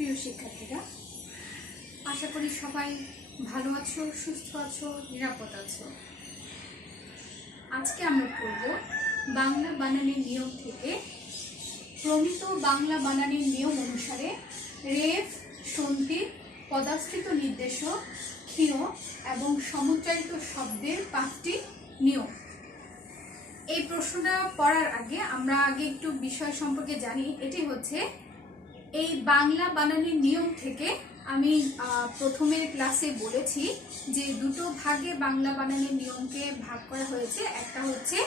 প্রিয় শিক্ষার্থীরা, আশা করি সবাই ভালো আছো, সুস্থ আছো, নিরাপদ আছো। আজকে আমরা পড়ব বাংলা বানানের নিয়ম থেকে প্রমিত বাংলা বানানের নিয়ম অনুসারে রেফ, সন্ধি, পদাশ্রিত নির্দেশক, ক্ষীয় এবং সমুচ্চারিত শব্দের 5টি নিয়ম। এই প্রশ্নটা পড়ার আগে আমরা একটু বিষয় সম্পর্কে জানি। এটি হচ্ছে এই বাংলা বানানের নিয়ম থেকে আমি প্রথমের ক্লাসে বলেছি যে দুটো ভাগে বাংলা বানানের নিয়মকে ভাগ করা হয়েছে। একটা হচ্ছে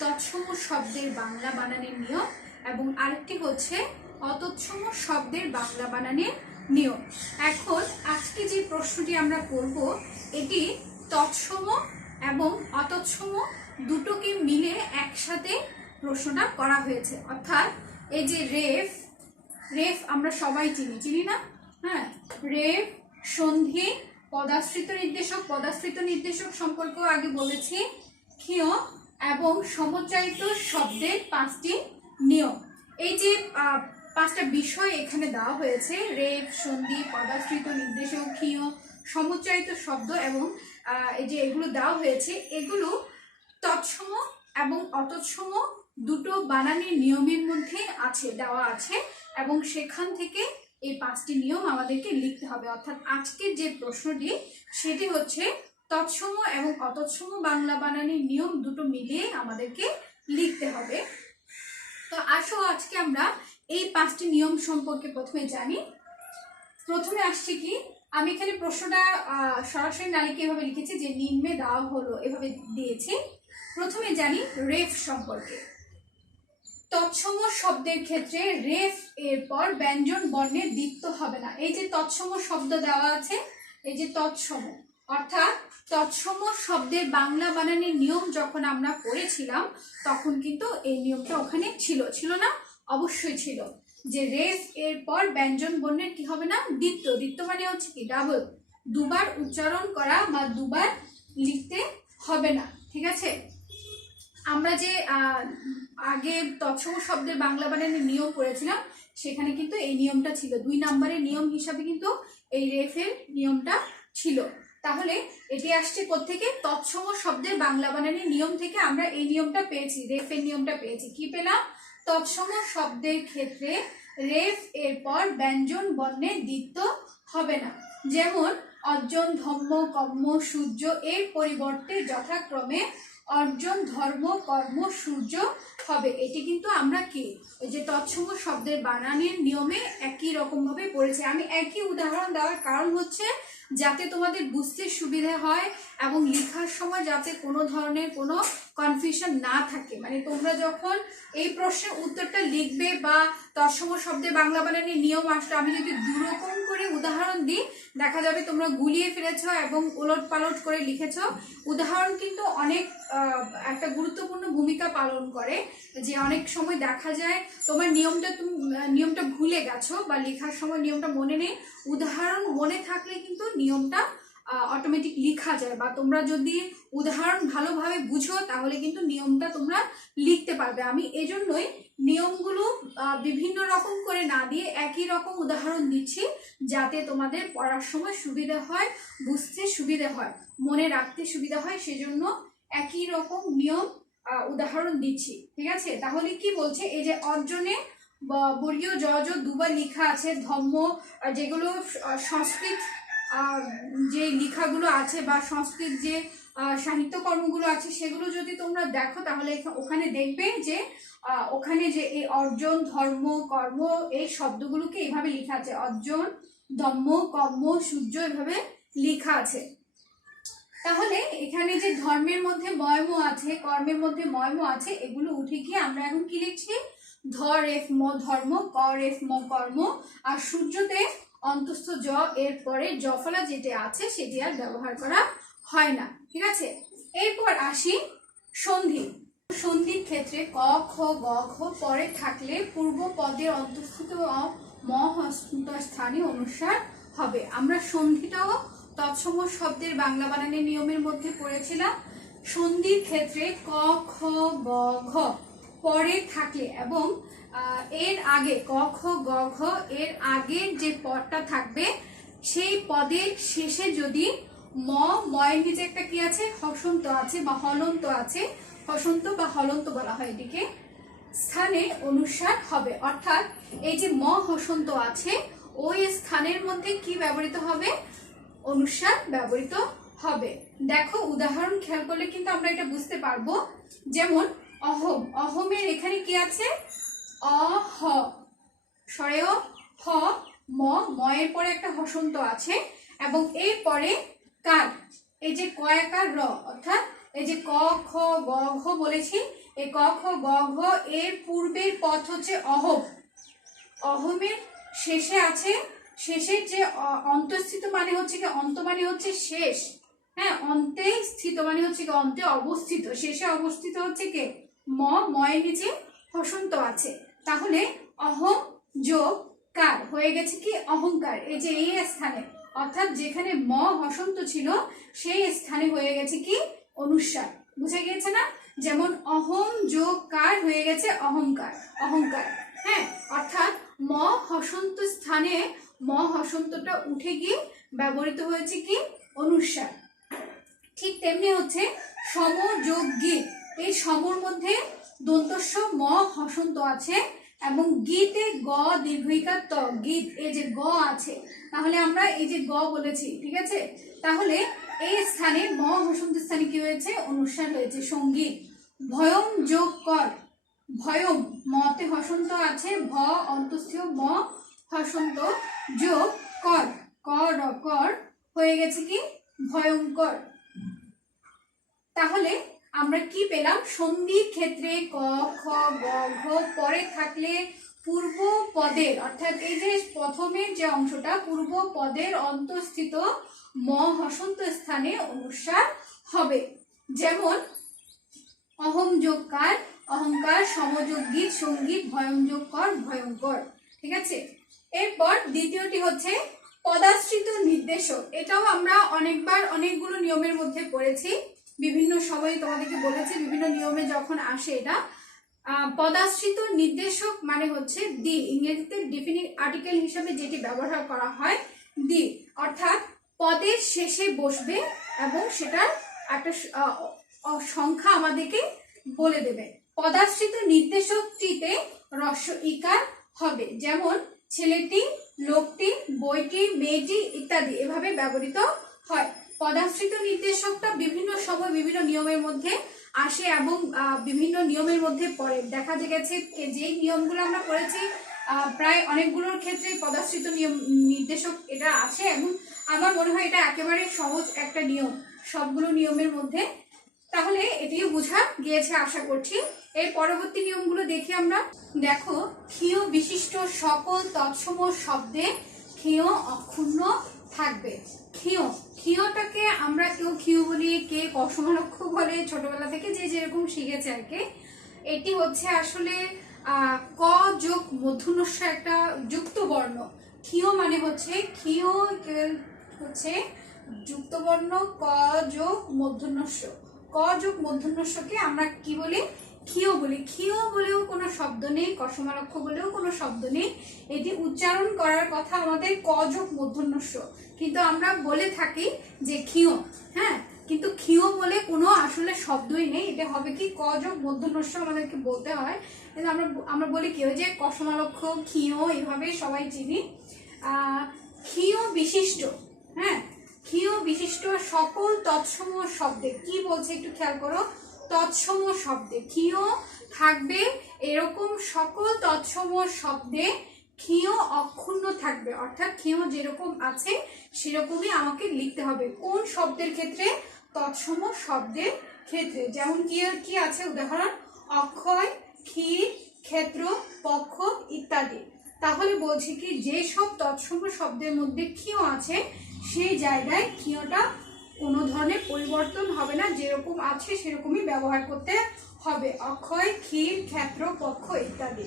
তৎসম শব্দের বাংলা বানানের নিয়ম এবং আরেকটি হচ্ছে অতৎসম শব্দের বাংলা বানানের নিয়ম। এখন আজকে যে প্রশ্নটি আমরা করব এটি তৎসম এবং অতৎসম দুটোকে মিলে একসাথে প্রশ্নটা করা হয়েছে। অর্থাৎ এই যে রেফ আমরা সবাই চিনি না? হ্যাঁ, রেফ, সন্ধি, পদাশ্রিত নির্দেশক সম্পর্কেও আগে বলেছি, ক্ষীয় এবং সমুচ্চারিত শব্দের 5টি নিয়ম। এই যে 5টা বিষয় এখানে দেওয়া হয়েছে, রেফ, সন্ধি, পদাশ্রিত নির্দেশক, ক্ষীয়, সমুচ্চারিত শব্দ এবং এই যে এগুলো দেওয়া হয়েছে, এগুলো তৎসম এবং অতৎসম দুটো বানানের নিয়মের মধ্যে দেওয়া আছে এবং সেখান থেকে এই 5টি নিয়ম আমাদেরকে লিখতে হবে। অর্থাৎ আজকের যে প্রশ্নটি সেটি হচ্ছে তৎসম এবং অতৎসম বাংলা বানানের নিয়ম দুটো মিলিয়ে আমাদেরকে লিখতে হবে। তো আসো আজকে আমরা এই 5টি নিয়ম সম্পর্কে প্রথমে জানি। প্রথমে আসছে কি, আমি এখানে প্রশ্নটা সরাসরি নারীকে এভাবে লিখেছি যে নিম্নে দেওয়া হলো, এভাবে দিয়েছি। প্রথমে জানি রেফ সম্পর্কে। তৎসম শব্দের ক্ষেত্রে রেফ এর পর ব্যঞ্জন বর্ণের দ্বিত্ব হবে না। এই যে তৎসম শব্দ দেওয়া আছে, এই যে তৎসম, অর্থাৎ তৎসম শব্দের বাংলা বানানের নিয়ম যখন আমরা পড়েছিলাম তখন কিন্তু এই নিয়মটা ওখানে ছিল না? অবশ্যই ছিল, যে রেফ এর পর ব্যঞ্জন বর্ণের কি হবে না? দ্বিত্ব মানে হচ্ছে কি ডাবল, দুবার উচ্চারণ করা বা দুবার লিখতে হবে না। ঠিক আছে, আমরা যে আগে তৎসম শব্দের বাংলা বানানের নিয়ম পড়েছিলাম সেখানে কিন্তু এই নিয়মটা ছিল, 2 নম্বরের নিয়ম হিসাবে কিন্তু এই রেফের নিয়মটা ছিল। তাহলে এটি আসছে কোত্থেকে? তৎসম শব্দের বাংলা বানানের নিয়ম থেকে আমরা এই নিয়মটা পেয়েছি, রেফের নিয়মটা পেয়েছি। কি পেলাম? তৎসম শব্দের ক্ষেত্রে রেফ এর পর ব্যঞ্জন বর্ণের দ্বিত্ব হবে না। যেমন অর্জন, ধম্ম, কর্ম, সূর্য এর পরিবর্তে যথাক্রমে অর্জন, ধর্ম, কর্ম, সূর্য হবে। এটি কিন্তু আমরা কি এই যে তৎসম শব্দের বানানের নিয়মে একই রকম ভাবে পড়েছি। আমি একই উদাহরণ দেওয়ার কারণ হচ্ছে যাতে তোমাদের বুঝতে সুবিধা হয় এবং লেখার সময় যাতে কোনো ধরনের কোনো কনফিউশন না থাকে। মানে তোমরা যখন এই প্রশ্নের উত্তরটা লিখবে বা তৎসম শব্দের বাংলা বানানের নিয়ম আসলে আমি যদি দুরকম করে উদাহরণ দিই, দেখা যাবে তোমরা গুলিয়ে ফেলেছ এবং ওলট পালট করে লিখেছ। উদাহরণ কিন্তু অনেক একটা গুরুত্বপূর্ণ ভূমিকা পালন করে। যে অনেক সময় দেখা যায় তোমার নিয়মটা ভুলে গেছো বা লেখার সময় নিয়মটা মনে নেই, উদাহরণ মনে থাকলে কিন্তু নিয়মটা অটোমেটিক লেখা যায়, বা তোমরা যদি উদাহরণ ভালোভাবে বুঝো তাহলে কিন্তু নিয়মটা তোমরা লিখতে পারবে। আমি এজন্যই নিয়মগুলো বিভিন্ন রকম করে না দিয়ে একই রকম উদাহরণ দিচ্ছি যাতে তোমাদের পড়ার সময় সুবিধা হয়, বুঝতে সুবিধা হয়, মনে রাখতে সুবিধা হয়, সেজন্য একই রকম নিয়ম উদাহরণ দিচ্ছি। ঠিক আছে, তাহলে কি বলছে? এই যে অর্জনে বর্গীয় জ দুবার লেখা আছে, ধম্ম যেগুলো সংস্কৃত যে লেখাগুলো আছে বা সংস্কৃত যে সাহিত্য কর্মগুলো আছে সেগুলো যদি তোমরা দেখো তাহলে ওখানে দেখবে যে ওখানে যে এই অর্জন, ধর্ম, কর্ম এই শব্দগুলোকে এইভাবে লেখা আছে, অর্জন, ধম্ম, কর্ম, সূর্য এভাবে লেখা আছে। তাহলে এখানে যে ধর্মের মধ্যে ময়ম আছে, কর্মের মধ্যে ময়ম আছে, এগুলো উঠে গিয়ে আমরা এখন কি লিখছি? ধর রেফ ম ধর্ম, ক রেফ ম কর্ম, আর সূর্যতে অন্তস্থ জ এর পরে জফলা যেটা আছে সেটি আর ব্যবহার করা হয় না। ঠিক আছে, এরপর আসি সন্ধি। সন্ধির ক্ষেত্রে ক, খ, গ, ঘ পরে থাকলে পূর্ব পদের অন্তস্থিত ম স্থানীয় অনুসার হবে। আমরা সন্ধিটাও তৎসম শব্দের বাংলা বানানের নিয়মের মধ্যে পড়েছিলাম। সন্ধির ক্ষেত্রে ক, খ, গ, ঘ পরে থাকলে এবং এর আগে ক খ গ ঘ এর আগের যে পদটা থাকবে সেই পদের শেষে যদি ময়ের নিচে একটা কি আছে, হসন্ত আছে বা হলন্ত আছে, হসন্ত বা হলন্ত বলা হয় এটিকে, স্থানে অনুস্বার হবে। অর্থাৎ এই যে হসন্ত আছে ওই স্থানের মধ্যে কি ব্যবহৃত হবে, অনুস্বার ব্যবহৃত হবে। দেখো উদাহরণ খেয়াল করলে কিন্তু আমরা এটা বুঝতে পারবো। যেমন অহম, অহমের এখানে কি আছে, অহ সরেয় হ ময়ের পরে একটা হসন্ত আছে এবং এর পরে কার, এই যে কয়াকার র, অর্থাৎ এই যে ক খ গ ঘ বলেছি, এই ক খ গ ঘ এর পূর্বের পথ হচ্ছে অহম, অহমের শেষে আছে, শেষের যে অন্তঃস্থিত মানে হচ্ছে কি, অন্ত মানে হচ্ছে শেষ, হ্যাঁ, অন্তে স্থিত মানে হচ্ছে কি অন্তে অবস্থিত, শেষে অবস্থিত হচ্ছে কে ময়ের নিচে হসন্ত আছে। তাহলে অহম যোগ কার হয়ে গেছে কি অহংকার, এই যে এই স্থানে, অর্থাৎ যেখানে হসন্ত ছিল সেই স্থানে হয়ে গেছে কি অনুস্বার। বুঝে গিয়েছে না? যেমন অহম যোগ কার হয়ে গেছে অহংকার, অহংকার। হ্যাঁ, অর্থাৎ হসন্ত স্থানে হসন্তটা উঠে গিয়ে ব্যবহৃত হয়েছে কি অনুস্বার। ঠিক তেমনি হচ্ছে সম যোগ গীত, এই সমর মধ্যে দন্তস্ব হসন্ত আছে এবং গীতে গ দীর্ঘইকার ত, গীত এই যে গ আছে, তাহলে আমরা এই যে গ বলেছি, ঠিক আছে, তাহলে এই স্থানে হসন্ত স্থানে কি হয়েছে অনুস্বার হয়েছে সঙ্গীত। ভয়ম যোগ কর, ভয়ম মতে হসন্ত আছে, অন্তস্থীয় হসন্ত যোগ কর, কর হয়ে গেছে কি ভয়ঙ্কর। তাহলে আমরা কি পেলাম, সন্ধির ক্ষেত্রে ক খ গ ঘ পরে থাকলে পূর্ব পদের, অর্থাৎ এই যে প্রথমের যে অংশটা পূর্ব পদের অন্তঃস্থিত হসন্ত স্থানে অনুস্বার হবে। যেমন অহম যোগ কার অহংকার, সমযোগ গীত সঙ্গীত, ভয়ম যোগ কর ভয়ঙ্কর। ঠিক আছে, এরপর দ্বিতীয়টি হচ্ছে পদাশ্রিত নির্দেশক। এটাও আমরা অনেকবার অনেকগুলো নিয়মের মধ্যে পড়েছি, বিভিন্ন সময়ে তোমাদেরকে বলেছি বিভিন্ন নিয়মে যখন আসে এটা। পদাশ্রিত নির্দেশক মানে হচ্ছে দি, ইংরেজিতে ডিফিনিট আর্টিকেল হিসাবে যেটি ব্যবহার করা হয় দি, অর্থাৎ পদের শেষে বসবে এবং সেটার একটা সংখ্যা আমাদেরকে বলে দেবে। পদাশ্রিত নির্দেশকটিতে হ্রস্ব ইকার হবে, যেমন ছেলেটি, লোকটি, বইটি, মেয়েটি ইত্যাদি এভাবে ব্যবহৃত হয়। পদাশ্রিত নির্দেশকটা বিভিন্ন সময় বিভিন্ন নিয়মের মধ্যে আসে এবং বিভিন্ন নিয়মের মধ্যে পড়ে। দেখা গেছে যেই নিয়মগুলো আমরা পড়েছি প্রায় অনেকগুলোর ক্ষেত্রে পদাশ্রিত নির্দেশক এটা আসে এবং আমার মনে হয় এটা একেবারে সহজ একটা নিয়ম সবগুলো নিয়মের মধ্যে। তাহলে এটিও বোঝা গিয়েছে আশা করছি। এর পরবর্তী নিয়মগুলো দেখি আমরা। দেখো, ক্ষীয় বিশিষ্ট সকল তৎসম শব্দে ক্ষীয় অক্ষুণ্ণ থাকবে। ক্ষীয়টাকে আমরা কেউ ক্ষীয় বলি, কে কসমালক্ষ বলে, ছোটবেলা থেকে যে যেরকম শিখেছে আর কি। এটি হচ্ছে আসলে ক যোগ মূর্ধন্য একটা যুক্ত বর্ণ। ক্ষীয় মানে হচ্ছে ক্ষীয় হচ্ছে যুক্ত বর্ণ ক যোগ মূর্ধন্যস্য। ক যোগ মূর্ধন্যস্যকে আমরা কি বলি, ক্ষীয় বলি। ক্ষীয় বলেও কোনো শব্দ নেই, কসমালক্ষ বলেও কোনো শব্দ নেই। এটি উচ্চারণ করার কথা আমাদের ক যোগ মূর্ধন্যস্য, কিন্তু আমরা বলে থাকি যে ক্ষীয়। হ্যাঁ, কিন্তু ক্ষীয় বলে কোনো আসলে শব্দই নেই, এটা হবে কি ক যোগ মূর্ধন্যস্য আমাদেরকে বলতে হয়। কিন্তু আমরা বলি কি, ওই যে কসমালক্ষ, ক্ষীয়, এভাবে সবাই চিনি। ক্ষীয় বিশিষ্ট, হ্যাঁ, ক্ষীয় বিশিষ্ট সকল তৎসম শব্দে, কি বলছে একটু খেয়াল করো, তৎসম শব্দে ক্ষীয় থাকবে, এরকম সকল তৎসম শব্দে ক্ষীয় অক্ষুণ্ণ থাকবে। অর্থাৎ ক্ষীয় যেরকম আছে সেরকমই আমাকে লিখতে হবে। কোন শব্দের ক্ষেত্রে, তৎসম শব্দের ক্ষেত্রে। যেমন কি আছে উদাহরণ, অক্ষয়, ক্ষীর, ক্ষেত্র, পক্ষ ইত্যাদি। তাহলে বলছি কি, যেসব তৎসম শব্দের মধ্যে ক্ষীয় আছে সেই জায়গায় ক্ষীয়টা কোনো ধরনের পরিবর্তন হবে না, যেরকম আছে সেরকমই ব্যবহার করতে হবে। অক্ষয়, ক্ষীর, ক্ষেত্র, পক্ষ ইত্যাদি।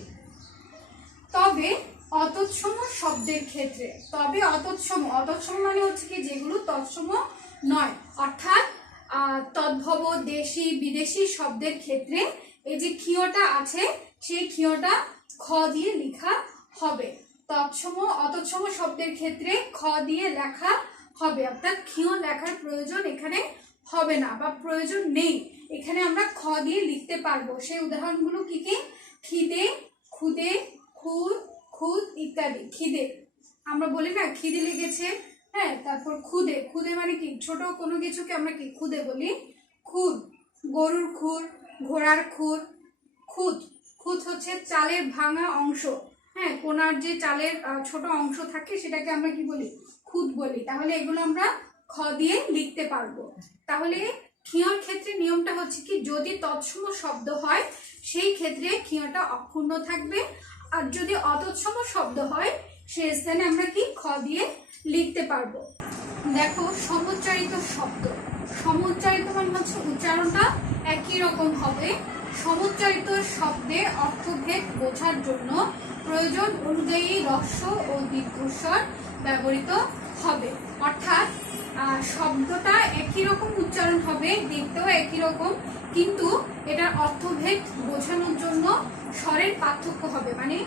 তবে অতৎসম শব্দের ক্ষেত্রে, অতৎসম মানে হচ্ছে কি যেগুলো তৎসম নয়, অর্থাৎ তদ্ভব, দেশি, বিদেশি শব্দের ক্ষেত্রে এই যে ক্ষীয়টা আছে সেই ক্ষীয়টা খ দিয়ে লেখা হবে। তৎসম অতৎসম শব্দের ক্ষেত্রে খ দিয়ে লেখা হবে, অর্থাৎ ক্ষীয় লেখার প্রয়োজন এখানে হবে না বা প্রয়োজন নেই, এখানে আমরা খ দিয়ে লিখতে পারবো। সেই উদাহরণগুলো কি কি? খিদে, খুদে, খুদ, খুদ ইত্যাদি। খিদে আমরা বলি না খিদে লেগেছে, হ্যাঁ। তারপর খুদে, খুদে মানে কি? ছোট কোনো কিছুকে আমরা কি খুদে বলি। খুদ, গরুর খুর, ঘোড়ার খুর। খুদ, খুদ হচ্ছে চালের ভাঙা অংশ, হ্যাঁ, কোনার যে চালের ছোট অংশ থাকে সেটাকে আমরা কি বলি? খুদ বলি। তাহলে এগুলো আমরা খ দিয়ে লিখতে পারবো। তাহলে ক্ষীয়র ক্ষেত্রে নিয়মটা হচ্ছে কি, যদি তৎসম শব্দ হয় সেই ক্ষেত্রে ক্ষীয়টা অক্ষুণ্ণ থাকবে, আর যদি অতৎসম শব্দ হয় সেই স্থানে আমরা কি খ দিয়ে লিখতে পারবো। দেখো সমুচ্চারিত শব্দ, সমুচ্চারিত মানে হচ্ছে উচ্চারণটা একই রকম হবে। সমুচ্চারিত শব্দে অর্থভেদ বোঝার জন্য প্রয়োজন অনুযায়ী হ্রস্ব ও দীর্ঘস্বর ব্যবহৃত হবে, অর্থাৎ শব্দটা একই রকম উচ্চারণ হবে, দেখতেও একই রকম, কিন্তু এটার অর্থভেদ বোঝানোর জন্য স্বরের পার্থক্য হবে, মানে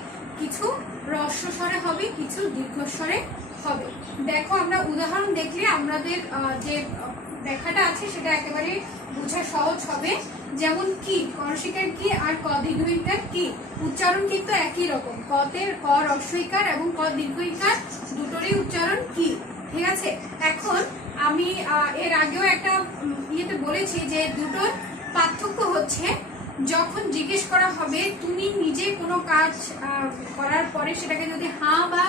কিছু হ্রস্ব স্বরে হবে, কিছু দীর্ঘস্বরে হবে। দেখো আমরা উদাহরণ দেখলে আমাদের যে ব্যাখ্যাটা আছে সেটা একেবারে বোঝা সহজ হবে। যেমন কি, কর্ষিকার কি আর ক দীর্ঘইকার কি, উচ্চারণ কিন্তু একই রকম। কতের ক হ্রস্বইকার এবং ক দীর্ঘইকার দুটোরই উচ্চারণ কি, ঠিক আছে। এখন আমি এর আগেও একটা ইয়েতে বলেছি যে দুটোর পার্থক্য হচ্ছে, যখন জিজ্ঞেস করা হবে তুমি নিজে কোনো কাজ করার পরে সেটাকে যদি হ্যাঁ বা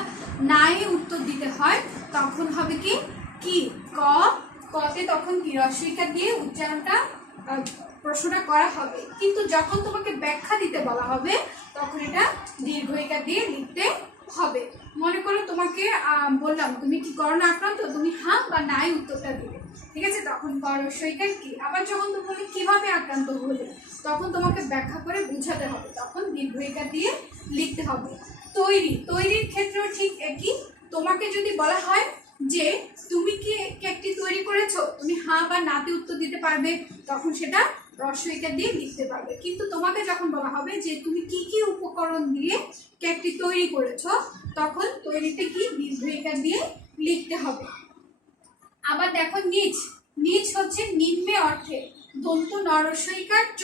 নাই উত্তর দিতে হয় তখন হবে কি কি ক, কতে তখন কি হ্রস্বইকার দিয়ে উচ্চারণটা প্রশ্নটা করা হবে, কিন্তু যখন তোমাকে ব্যাখ্যা দিতে বলা হবে তখন এটা দীর্ঘইকার দিয়ে লিখতে হবে। মনে করো তোমাকে বললাম তুমি কি করোনা আক্রান্ত, তুমি হ্যাঁ বা নাই উত্তরটা দিবে, ঠিক আছে, তখন হ্রস্বইকার কি। আবার যখন তুমি কিভাবে আক্রান্ত হলে তখন তোমাকে ব্যাখ্যা করে বুঝাতে হবে, তখন দীর্ঘইকার দিয়ে লিখতে হবে। তৈরি, তৈরির ক্ষেত্রেও ঠিক একই। তোমাকে যদি বলা হয় যে তুমি কি কেকটি তৈরি করেছো, তুমি হ্যাঁ বা নাতে উত্তর দিতে পারবে, তখন সেটা হ্রস্বইকার দিয়ে লিখতে পারবে। কিন্তু তোমাকে যখন বলা হবে যে তুমি কি কি উপকরণ দিয়ে কেকটি তৈরি করেছো, তখন তৈরিতে কি দীর্ঘইকার দিয়ে লিখতে হবে। আবার দেখো নিচ, নিচ হচ্ছে নিম্নে অর্থে, দন্ত নরস্বইকার চ,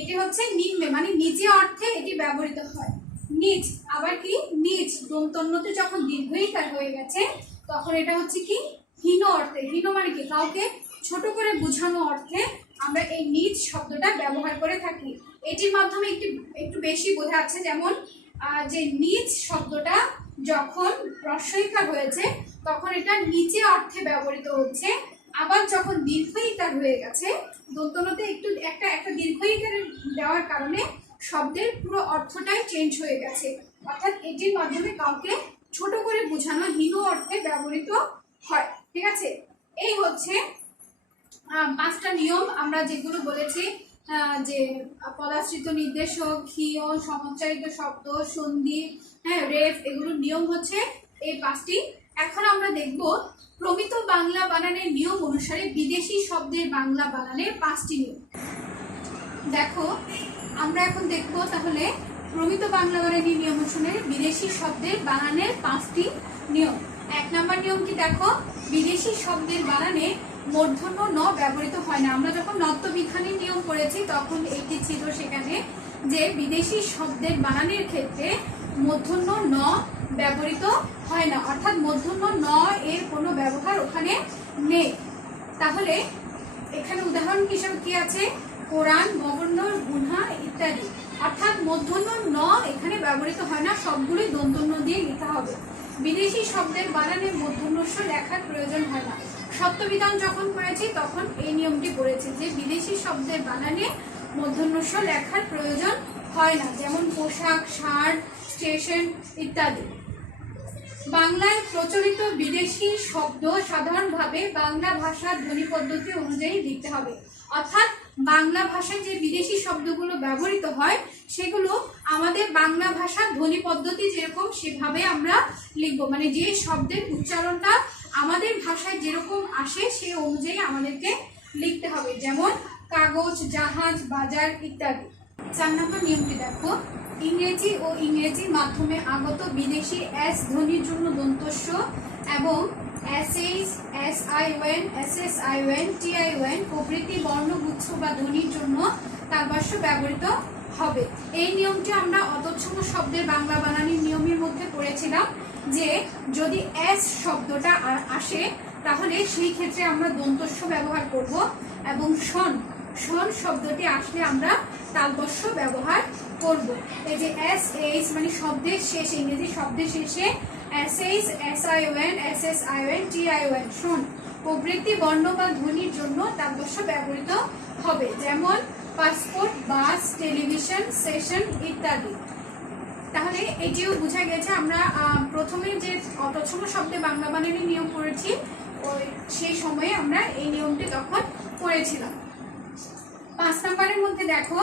এটি হচ্ছে নিম্নে মানে নিচে অর্থে এটি ব্যবহৃত হয়, নিচ। আবার কি নিচ, দন্তন্যতে যখন দীর্ঘইকার হয়ে গেছে তখন এটা হচ্ছে কি হীন অর্থে, হীন মানে কি কাউকে ছোট করে বোঝানো অর্থে আমরা এই নিচ শব্দটা ব্যবহার করে থাকি। এটির মাধ্যমে একটু বেশি বোঝা যাচ্ছে, যেমন যে নিচ শব্দটা যখন হ্রস্বইকার হয়েছে তখন এটা নিচে অর্থে ব্যবহৃত হচ্ছে, আবার যখন দীর্ঘইকার হয়ে গেছে দন্তনতে একটু একটা দীর্ঘইকার দেওয়ার কারণে শব্দের পুরো অর্থটাই চেঞ্জ হয়ে গেছে, অর্থাৎ এটির মাধ্যমে কাউকে ছোট করে বোঝানো হীন অর্থে ব্যবহৃত হয়, ঠিক আছে। এই হচ্ছে পাঁচটা নিয়ম আমরা যেগুলো বলেছি, যে পদাশ্রিত নির্দেশক, ক্ষীয়, সমুচ্চারিত শব্দ, সন্ধি, হ্যাঁ, রেফ, এগুলোর নিয়ম হচ্ছে এই পাঁচটি। এখন আমরা দেখব প্রমিত বাংলা বানানের নিয়ম অনুসারে বিদেশি শব্দের বাংলা বানানের পাঁচটি নিয়ম। দেখো আমরা এখন দেখব তাহলে প্রমিত বাংলা বানানের নিয়ম অনুসারে বিদেশি শব্দের বানানের পাঁচটি নিয়ম। এক নম্বর নিয়ম কি দেখো, বিদেশি শব্দের বানানে মূর্ধন্য ন ব্যবহৃত হয় না। আমরা যখন নত্যবিধানের নিয়ম পড়েছি তখন এটি ছিল সেখানে যে বিদেশি শব্দের বানানের ক্ষেত্রে মূর্ধন্য ন ব্যবহৃত হয় না, অর্থাৎ মূর্ধন্য ন এর কোনো ব্যবহার ওখানে নেই। তাহলে এখানে উদাহরণ হিসেবে কি আছে, কোরআন, মগন্নর, গুনহা ইত্যাদি, অর্থাৎ মূর্ধন্য ন এখানে ব্যবহৃত হয় না, সবগুলোই দন্তন্য দিয়ে লেখা হবে। বিদেশি শব্দের বানানে মূর্ধন্যস্ব লেখার প্রয়োজন হয় না। সত্যবিধান যখন পড়েছি তখন এই নিয়মটি পড়েছি যে বিদেশি শব্দের বানানে মূর্ধন্যস্ব লেখার প্রয়োজন হয় না, যেমন পোশাক, সার, স্টেশন ইত্যাদি। বাংলায় প্রচলিত বিদেশি শব্দ সাধারণভাবে বাংলা ভাষার ধ্বনি পদ্ধতি অনুযায়ী লিখতে হবে, অর্থাৎ বাংলা ভাষায় যে বিদেশি শব্দগুলো ব্যবহৃত হয় সেগুলো আমাদের বাংলা ভাষার ধ্বনি পদ্ধতি যেরকম সেভাবে আমরা লিখবো, মানে যে শব্দের উচ্চারণটা আমাদের ভাষায় যেরকম আসে সেই অনুযায়ী আমাদেরকে লিখতে হবে। যেমন কাগজ, জাহাজ, বাজার ইত্যাদি। 4 নম্বর নিয়মটি দেখো, ইংরেজি ও ইংরেজির মাধ্যমে আগত বিদেশি এস ধ্বনির জন্য দন্তস্ব এবং এসএইচ, এসআইওএন, এসএসআইওএন, টিআইওএন প্রভৃতি বর্ণগুচ্ছ বা ধ্বনির জন্য তালবাস্য ব্যবহৃত হবে। এই নিয়মটি আমরা অতচ্ছন্ন শব্দের বাংলা বানানির নিয়মের মধ্যে পড়েছিলাম যে যদি এস শব্দটা আসে তাহলে সেই ক্ষেত্রে আমরা দন্তস্ব ব্যবহার করব এবং শন শব্দটি আসলে আমরা তালবস্য ব্যবহার করব। এই যে এস এইচ মানে শব্দের শেষে, ইংরেজি শব্দের শেষে এসএইচ, এসআইওএন, এসএসআইওএন, টিআইওএন শন প্রভৃতি বর্ণ বা ধ্বনির জন্য তালবস্য ব্যবহৃত হবে, যেমন পাসপোর্ট, বাস, টেলিভিশন, সেশন ইত্যাদি। তাহলে এটিও বোঝা গেছে আমরা প্রথমে যে অতচ্ছন্ন শব্দে বাংলা বানানের নিয়ম পড়েছি সেই সময়ে আমরা এই নিয়মটি তখন পড়েছিলাম। 5 নম্বরের মধ্যে দেখো,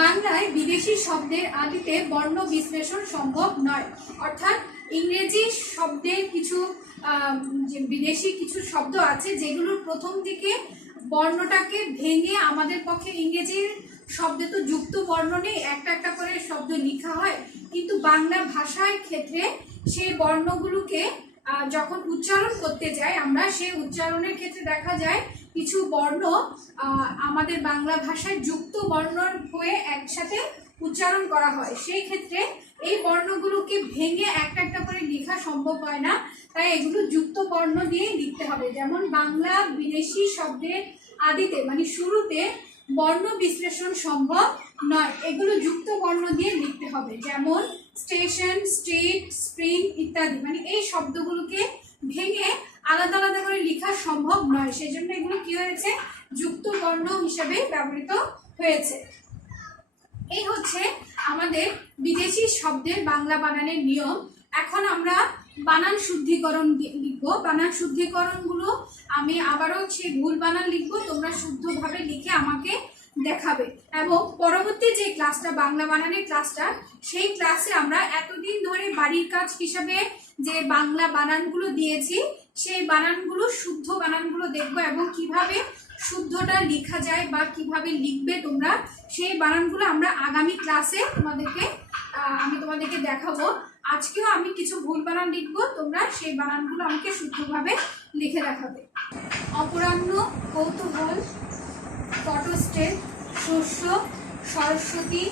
বাংলায় বিদেশি শব্দের আদিতে বর্ণ বিশ্লেষণ সম্ভব নয়। অর্থাৎ ইংরেজি শব্দের কিছু বিদেশি কিছু শব্দ আছে যেগুলোর প্রথম দিকে বর্ণটাকে ভেঙে আমাদের পক্ষে, ইংরেজির শব্দে তো যুক্ত বর্ণ নেই, একটা একটা করে শব্দ লেখা হয়, কিন্তু বাংলা ভাষার ক্ষেত্রে সেই বর্ণগুলোকে যখন উচ্চারণ করতে যাই আমরা, সেই উচ্চারণের ক্ষেত্রে দেখা যায় কিছু বর্ণ আমাদের বাংলা ভাষায় যুক্ত বর্ণ হয়ে একসাথে উচ্চারণ করা হয়। সেই ক্ষেত্রে এই বর্ণগুলোকে ভেঙে একটা একটা করে লেখা সম্ভব হয় না, তাই এগুলো যুক্ত বর্ণ দিয়ে লিখতে হবে। যেমন বাংলা বিদেশি শব্দের আদিতে মানে শুরুতে বর্ণ বিশ্লেষণ সম্ভব নয়, এগুলো যুক্ত বর্ণ দিয়ে লিখতে হবে। যেমন স্টেশন, স্ট্রিট, স্প্রিং ইত্যাদি, মানে এই শব্দগুলোকে ভেঙে আলাদা আলাদা করে লেখা সম্ভব নয়, সেজন্য এগুলো কি হয়েছে, যুক্ত বর্ণ হিসেবে ব্যবহৃত হয়েছে। এই হচ্ছে আমাদের বিদেশি শব্দের বাংলা বানানের নিয়ম। এখন আমরা বানান শুদ্ধিকরণ লিখবো। বানান শুদ্ধিকরণগুলো আমি আবারও সেই ভুল বানান লিখবো, তোমরা শুদ্ধভাবে লিখে আমাকে দেখাবে। এবং পরবর্তী যে ক্লাসটা বাংলা বানানের ক্লাসটা, সেই ক্লাসে আমরা এতদিন ধরে বাড়ির কাজ হিসাবে যে বাংলা বানানগুলো দিয়েছি সেই বানানগুলো, শুদ্ধ বানানগুলো দেখবো এবং কিভাবে শুদ্ধটা লেখা যায় বা কিভাবে লিখবে তোমরা, সেই বানানগুলো আমরা আগামী ক্লাসে আমি তোমাদেরকে দেখাবো। আজকেও আমি কিছু ভুল বানান লিখবো, তোমরা সেই বানানগুলো আমাকে শুদ্ধভাবে লিখে দেখাবে। অপরাহ্ন, কৌতূহল, ফটোস্টেট, শস্য, সরস্বতী,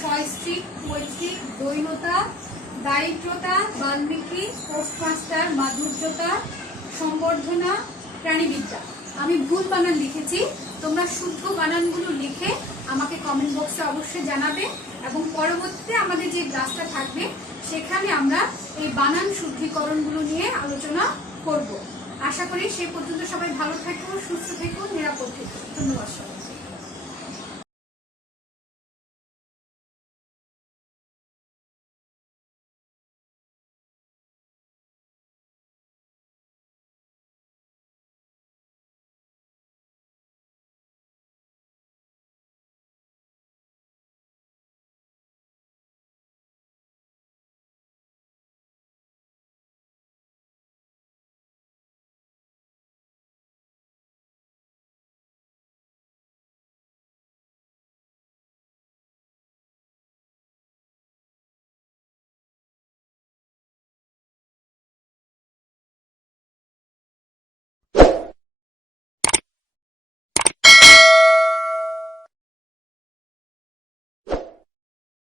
সস্ত্রীক, পৈতৃক, দৈনতা, দারিদ্রতা, বাল্মীকি, পোস্টমাস্টার, মাধুর্যতা, সম্বর্ধনা, প্রাণীবিদ্যা। আমি ভুল বানান লিখেছি, তোমরা শুদ্ধ বানানগুলো লিখে আমাকে কমেন্ট বক্সে অবশ্যই জানাবে এবং পরবর্তীতে আমাদের যে ক্লাসটা থাকবে সেখানে আমরা এই বানান শুদ্ধিকরণগুলো নিয়ে আলোচনা করব। আশা করি সেই পর্যন্ত সবাই ভালো থেকো, সুস্থ থেকো, নিরাপদ থেকো। ধন্যবাদ।